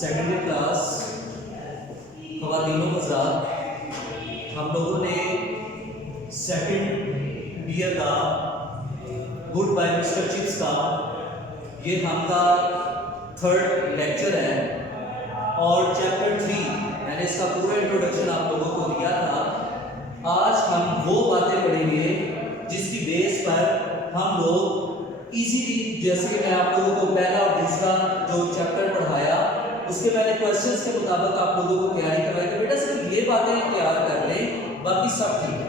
Secondary class ख़वातीनों हज़रात, हम लोगों ने सेकेंड ईयर का गुड बाय मिस्टर चिप्स का ये हमारा थर्ड लेक्चर है और चैप्टर 3 मैंने इसका पूरा इंट्रोडक्शन आप लोगों को दिया था। आज हम वो बातें पढ़ेंगे जिसकी बेस पर हम लोग इजीली, जैसे कि मैं आप लोगों को पहला और दूसरा जो चैप्टर पढ़ाया उसके मैंने क्वेश्चंस के मुताबिक आप लोगों को तैयारी करवाई कि बेटा सिर्फ ये बातें तैयार कर लें, बाकी सब ठीक है,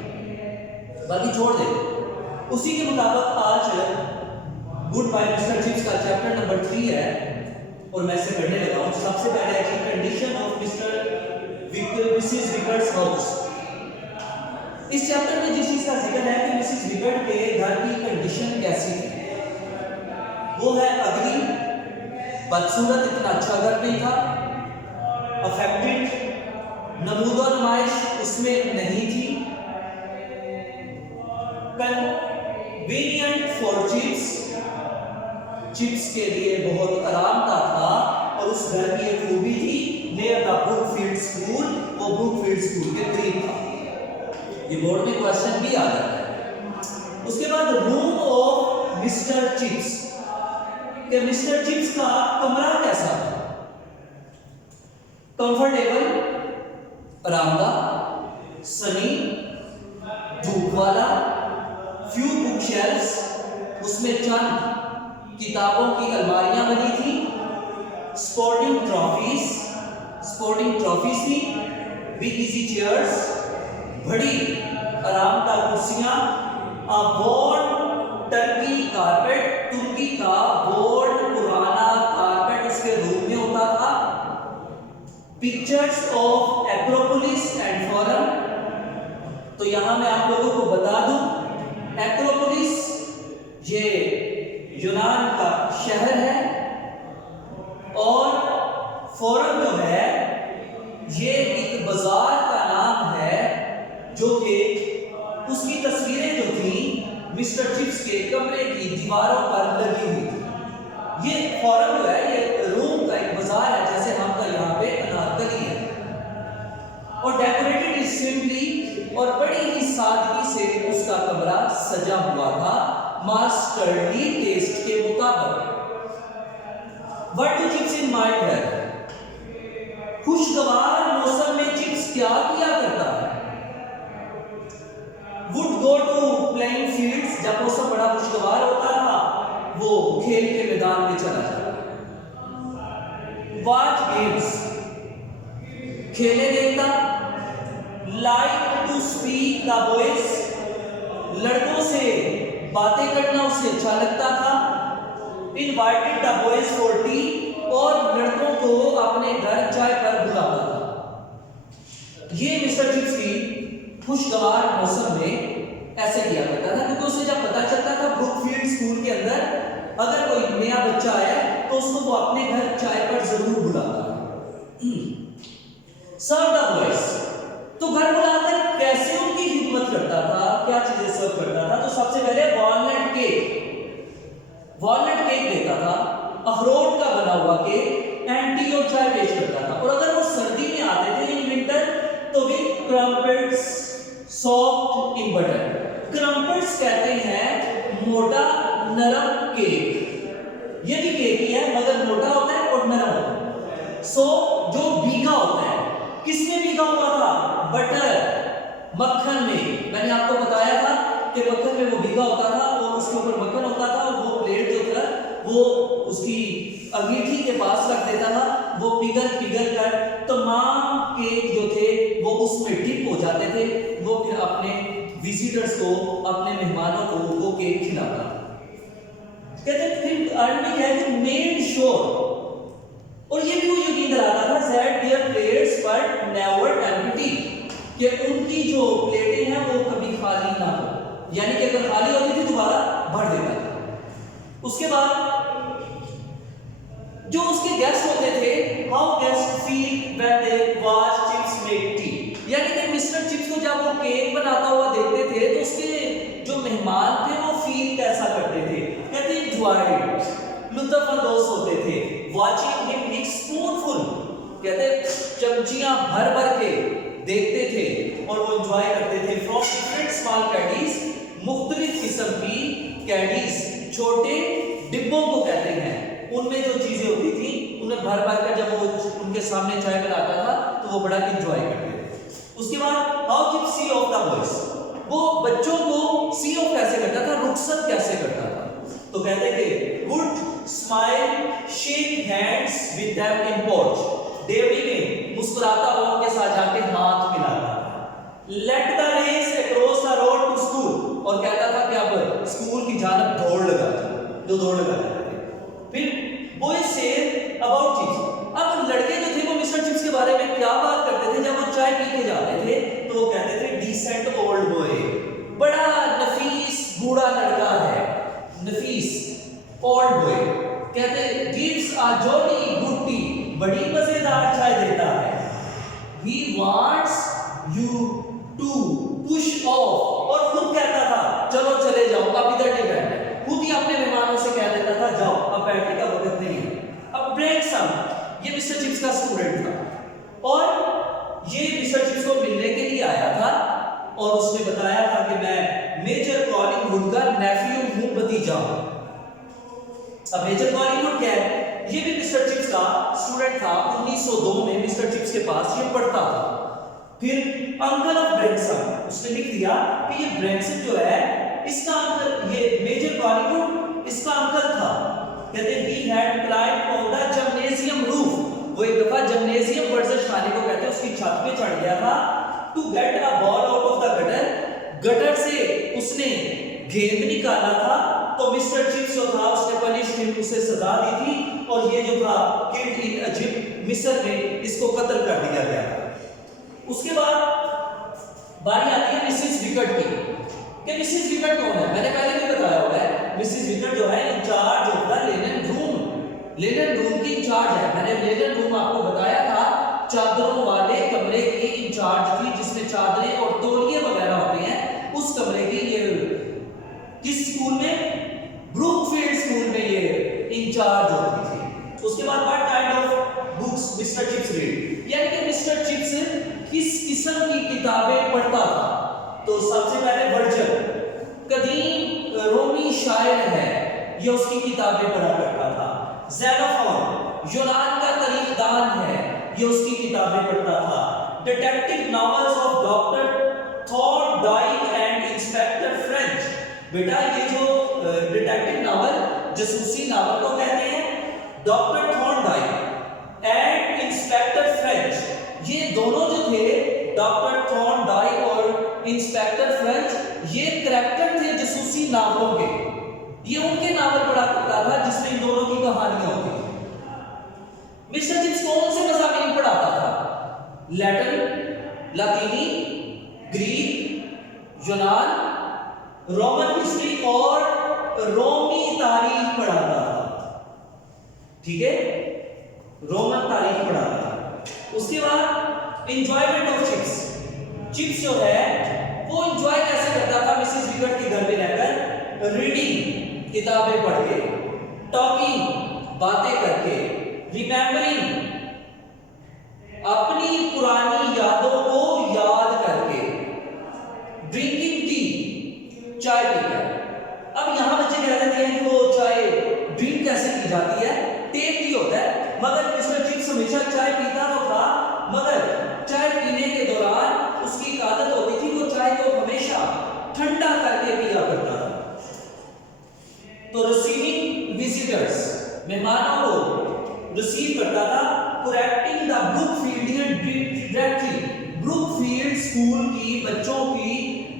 बाकी छोड़ दें। उसी के मुताबिक आज गुड बाय मिस्टर चिप्स का चैप्टर नंबर 3 है और मैं इसे पढ़ने लगा हूँ। सबसे पहले है कि कंडीशन ऑफ मिसेस विकर्ट्स हाउस। इस चैप्टर में जिस चीज का जिक्र है कि मिसेस विकर्ट के घर की कंडीशन कैसी थी, वो है अगली, बदसूरत, इतना अच्छा घर नहीं था, अफेक्टेड, नमूदो नुमाइश उसमें नहीं थी, कन्वीनियंट फॉर चिप्स, चिप्स के लिए बहुत आरामदायक था और उस घर की एक खूबी थी, नियर द ब्रूकफील्ड स्कूल, वो ब्रूकफील्ड स्कूल के करीब था। ये बोर्ड में क्वेश्चन भी आ जाता है। उसके बाद रूम ऑफ मिस्टर चिप्स, कि मिस्टर चिप्स का कमरा कैसा था, कंफर्टेबल, आरामदायक, सनी, धूप वाला, फ्यू बुक शेल्फ्स, उसमें चंद किताबों की अलमारियां बनी थी, स्पोर्टिंग ट्रॉफीज थी, बिग इजी चेयर्स, बड़ी आरामदायक कुर्सियां, बोर्ड टर्की कारपेट, तुर्की का बोर्ड पुराना कारपेट उसके रूम में होता था, pictures of Acropolis and forum. तो यहां मैं आप लोगों को बता दूं, एक्रोपोलिस ये यूनान का शहर है और फोरम जो है ये एक बाजार का नाम है जो कि उसकी तस्वीरें जो थी मिस्टर चिप्स के कमरे की दीवारों पर लगी हुई थी। ये फोरम जो है ये रोम का एक बाजार है, जैसे हम का यहाँ पे अनारकली है, और डेकोरेटेड सिंपली और बड़ी ही सादगी से उसका कमरा सजा हुआ था मास्टरली टेस्ट के मुताबिक। What do chips in mind है, खुशगवार मौसम में चिप्स क्या किया करता है, would go to playing fields, जब मौसम बड़ा खुशगवार होता था वो खेल के मैदान में चला जाता, वॉच गेम्स, खेले देखता, like to speak the voice, लड़कों से बातें करना उसे अच्छा लगता था, invited the boys for tea, और लड़कों को अपने घर चाय पर बुलाता था। ये मिस्टर चिप्स की खुशगवार मौसम में ऐसे किया करता था, क्योंकि उसे जब पता चलता था ब्रूकफील्ड स्कूल के अंदर अगर कोई नया बच्चा आया तो उसको वो अपने घर चाय पर जरूर बुलाता था। सर्व द बॉयज, तो घर बुलाकर कैसे उनकी खिदमत करता था, क्या चीजें सर्व करता था, तो सबसे पहले वॉलनट केक देता था, अखरोट का बना हुआ केक, एंड टी और चाय पेश करता था। और अगर वो सर्दी में आते थे इन विंटर तो विद क्रम्पेट्स सॉफ्ट इन बटर, क्रम्पेट्स कहते हैं मोटा नरम केक, ये भी केक ही है मगर मोटा होता है और नरम होता है। सो जो भीगा होता है, किसमें भीगा हुआ था, बटर, मक्खन में। मैंने आपको बताया था कि मक्खन में वो भीगा होता था और उसके ऊपर मक्खन होता था और वो प्लेट जो था वो उसकी अंगीठी के पास रख देता था, वो पिघल कर तमाम केक जो थे वो उसमें डिप हो जाते थे। वो फिर अपने विजिटर्स को, अपने मेहमानों को वो केक खिलाता। कहते फिर अर्न में क्या है कि मेड श्योर, और ये भी वो यकीन दिलाता था that their plates were never empty, कि उनकी जो प्लेटें हैं वो कभी खाली ना हो, यानी कि अगर खाली होती थी दोबारा भर देता था। उसके बाद जो उसके गेस्ट होते थे, how guest feel when they watch chips make tea, यानी कि मिस्टर चिप्स को जब वो केक बनाता हुआ देखते थे तो उसके जो मेहमान थे वो फील कैसा करते थे, कहते एंजॉयड, लुत्फ अंदोज होते थे, वाचिंग हिम मिक्स स्पूनफुल, कहते चमचियां भर भर के देखते थे और वो एंजॉय करते थे। फ्रॉम डिफरेंट स्मॉल कैडीज, मुख्तलिफ किस्म की कैडीज, छोटे डिब्बों को कहते हैं, उनमें जो चीजें होती थी उन्हें भर भर कर जब वो उनके सामने चाय बनाता था तो वो बड़ा एंजॉय करते थे। उसके बाद हाउ जिप सी ऑफ द बॉयज, वो बच्चों को सी ऑफ कैसे करता था, रुखसत कैसे करता था। तो कहते थे would smile shake hands with them in porch, डेवरी में मुस्कुराता हुआ उनके साथ जाके हाथ मिलाता था। Late the race across the road to school, और कहता था कि अब स्कूल की जानब दौड़ लगा जो दौड़ लगा थे। फिर बॉयज से अबाउट चिप्स, अब लड़के जो थे वो मिस्टर चिप्स के बारे में क्या बात करते थे जब वो चाय पी के जाते थे, तो वो कहते थे डिसेंट ओल्ड बॉय, बड़ा नफीस बूढ़ा लड़का है, नफीस ओल्ड बॉय। कहते gives a jolly good tea, बड़ी मजेदार चाय देता है। He wants you to push off, और खुद कहता था चलो चले जाओ अब इधर नहीं बैठना, खुद ही अपने मेहमानों से कह देता था जाओ अब बैठने का वक्त नहीं है। अब ब्रेक सम, ये मिस्टर चिप्स का स्टूडेंट था और ये मिस्टर चिप्स को मिलने के लिए आया था और उसने बताया था कि मैं मेजर कॉलिंगवुड का नेफ्यू हूं, भतीजा हूं। अब मेजर कॉलिंगवुड क्या है, ये भी मिस्टर चिप्स का स्टूडेंट था। 1902 में मिस्टर चिप्स के पास ये पढ़ता था। फिर अंकल ऑफ ब्रैंक्सन, उसने लिख दिया कि ये ब्रैंक्सन जो है इसका अंकल, ये मेजर कॉलिंगवुड इसका अंकल था। कहते he had climb on the gymnasium roof, वो एक दफा जिम्नेजियम वर्सेस खाने को कहते हैं उसकी छत पे चढ़ गया था। To get a ball out of the gutter, gutter से उसने गेंद निकाला था, तो मिस्टर चिप्स जो था उसने पनिशमेंट, उसे सजा दी थी और ये जो था किल्ड इन इजिप्ट, मिस्र में इसको कत्ल कर दिया गया था। उसके बाद बारी आती है मिसेस विकेट की, कि मिसेस विकेट कौन है, मैंने पहले भी बताया हुआ है। मिसेस विकेट जो है इंचार्ज होता है लेनन रूम, लेनन रूम की इंचार्ज है। मैंने लेनन रूम आपको बताया था चादरों वाले कमरे की इंचार्ज थी, जिसमें चादरें और तौलिए वगैरह होते हैं, उस कमरे की ये किस स्कूल में, ब्रूकफील्ड स्कूल में ये इंचार्ज होती थी। उसके बाद what kind of books mister chips read, यानी कि मिस्टर चिप्स किस किस्म की किताबें पढ़ता था। तो सबसे पहले वर्जल, कदीम रोमी शायर है, ये उसकी किताबें पढ़ा करता था। ज़ेनोफोन, यूनान का तारीखदान है, ये उसकी किताबें पढ़ता था। Detective novels of doctor Thorndike and inspector French, बेटा ये जो डिटेक्टिव नावल, जासूसी नावल को कहते हैं। Doctor Thorndike and inspector French, ये दोनों जो थे डॉक्टर थॉर्नडाइक और इंस्पेक्टर फ्रेंच, ये कैरेक्टर थे जासूसी नावलों के। ये उनके नावल पढ़ा करता था जिसमें इन दोनों की कहानियां होती थी। मिस्टर चिप्स कौन से मज़ामीन पढ़ाता था, लैटिन, लातीनी, ग्रीक, यूनान, रोमन हिस्ट्री और रोमी तारीख पढ़ाता था। ठीक है, रोमन तारीख पढ़ाता था। उसके बाद एंजॉयमेंट ऑफ चिप्स, चिप्स जो है वो एंजॉय कैसे करता था मिसेस विकेट के घर में रहकर, रीडिंग, किताबें पढ़ के, टॉकिंग, बातें करके, रिमेंबरिंग, अपनी पुरानी यादों को याद करके, ड्रिंकिंग टी, चाय पीकर। अब यहां बच्चे कह रहे हैं कि वो चाय ड्रिंक कैसे की जाती है, टेक टी होता है, मगर मिस्टर चिप्स हमेशा चाय पीता तो था, मगर चाय पीने के दौरान उसकी एक आदत होती थी, वो चाय को हमेशा ठंडा करके पिया करता था। तो रिसीविंग विजिटर्स, मेहमानों को रिसीव करता था। Correcting the Brookfieldian directory, Brookfield school की बच्चों की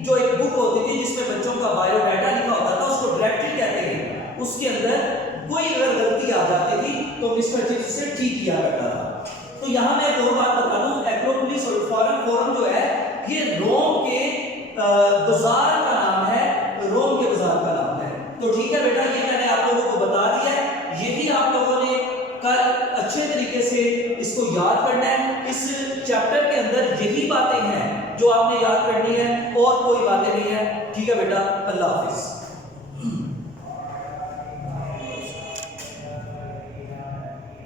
जो एक बुक होती थी जिसमें बच्चों का बायोडाटा लिखा होता था, उसको डायरेक्टरी कहते हैं। उसके अंदर कोई अगर गलती आ जाती थी तो मिस्टर चिप्स उसे ठीक किया करता था। तो यहां मैं एक और बात बता दूं, एक्रोपोलिस और फोरम जो है ये रोम के बाजार का नाम है, रोम के बाजार का नाम है। तो ठीक है बेटा, ये मैंने आप लोगों को बता दिया है, यही आप लोगों ने कल अच्छे तरीके से इसको याद करना है। इस चैप्टर के अंदर यही बातें हैं जो आपने याद करनी है और कोई बातें नहीं है। ठीक है बेटा, अल्लाह हाफिज।